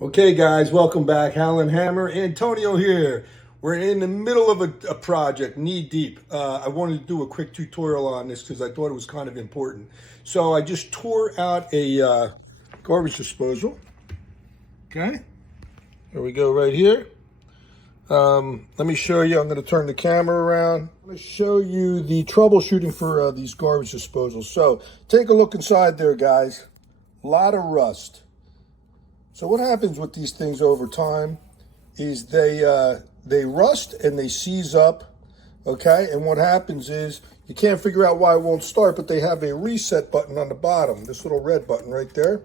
Okay guys, welcome back. Howl and Hammer, Antonio here. We're in the middle of a project, knee deep. I wanted to do a quick tutorial on this because I thought it was kind of important. So I just tore out a garbage disposal. Okay, there we go right here. Let me show you. I'm going to turn the camera around. I'm going to show you the troubleshooting for these garbage disposals. So take a look inside there, guys. A lot of rust. So what happens with these things over time is they rust and they seize up, okay? And what happens is you can't figure out why it won't start, but they have a reset button on the bottom, this little red button right there.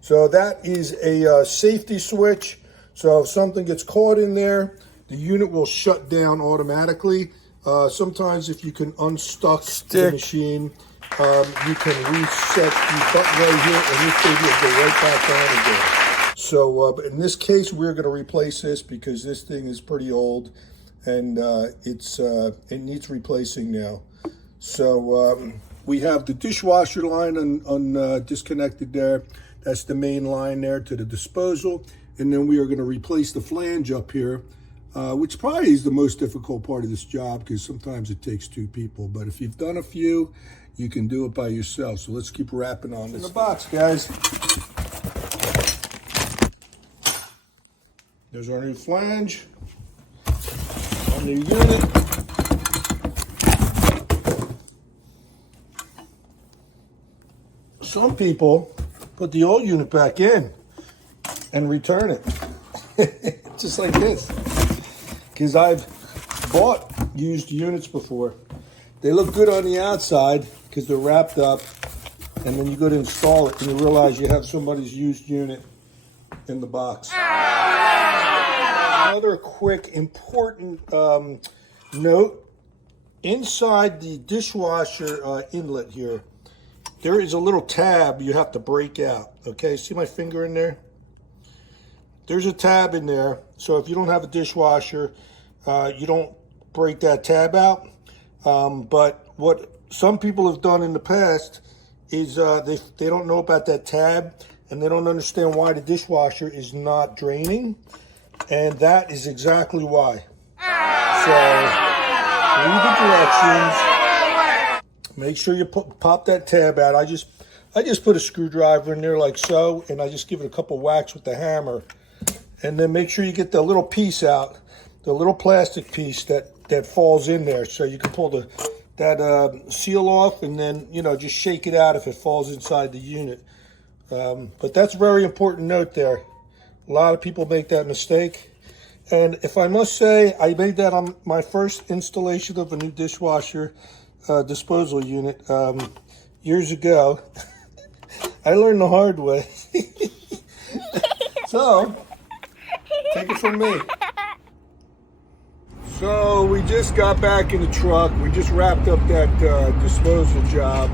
So that is a safety switch. So if something gets caught in there, the unit will shut down automatically. Sometimes if you can unstuck the machine, you can reset the button right here and this baby will go right back on again. So but in this case, we're going to replace this because this thing is pretty old and it needs replacing now. So we have the dishwasher line disconnected there. That's the main line there to the disposal. And then we are going to replace the flange up here, which probably is the most difficult part of this job because sometimes it takes two people. But if you've done a few, you can do it by yourself. So let's keep wrapping on this. In the box, guys. There's our new flange, our new unit. Some people put the old unit back in and return it, just like this. Because I've bought used units before. They look good on the outside because they're wrapped up, and then you go to install it and you realize you have somebody's used unit in the box. Another quick important note, inside the dishwasher inlet here, there is a little tab you have to break out, okay? See my finger in there? There's a tab in there, so if you don't have a dishwasher, you don't break that tab out. But what some people have done in the past is they don't know about that tab and they don't understand why the dishwasher is not draining. And that is exactly why. So, read the directions. Make sure you pop that tab out. I just put a screwdriver in there like so, and I just give it a couple whacks with the hammer. And then make sure you get the little piece out, the little plastic piece that falls in there. So you can pull that seal off, and then just shake it out if it falls inside the unit. But that's a very important note there. A lot of people make that mistake. And if I must say, I made that on my first installation of a new dishwasher disposal unit years ago. I learned the hard way. So, take it from me. So, we just got back in the truck. We just wrapped up that disposal job.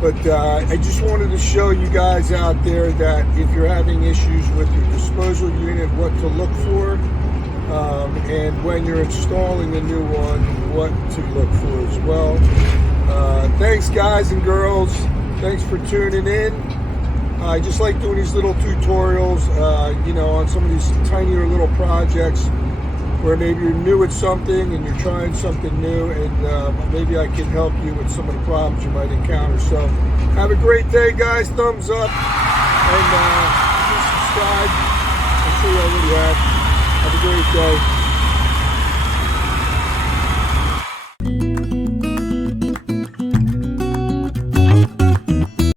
But I just wanted to show you guys out there that if you're having issues with your disposal unit, what to look for, and when you're installing a new one, what to look for as well. Thanks guys and girls. Thanks for tuning in. I just like doing these little tutorials, on some of these tinier little projects where maybe you're new at something and you're trying something new, and maybe I can help you with some of the problems you might encounter. So have a great day, guys. Thumbs up, and please subscribe. I'm sure you already have. Have a great day.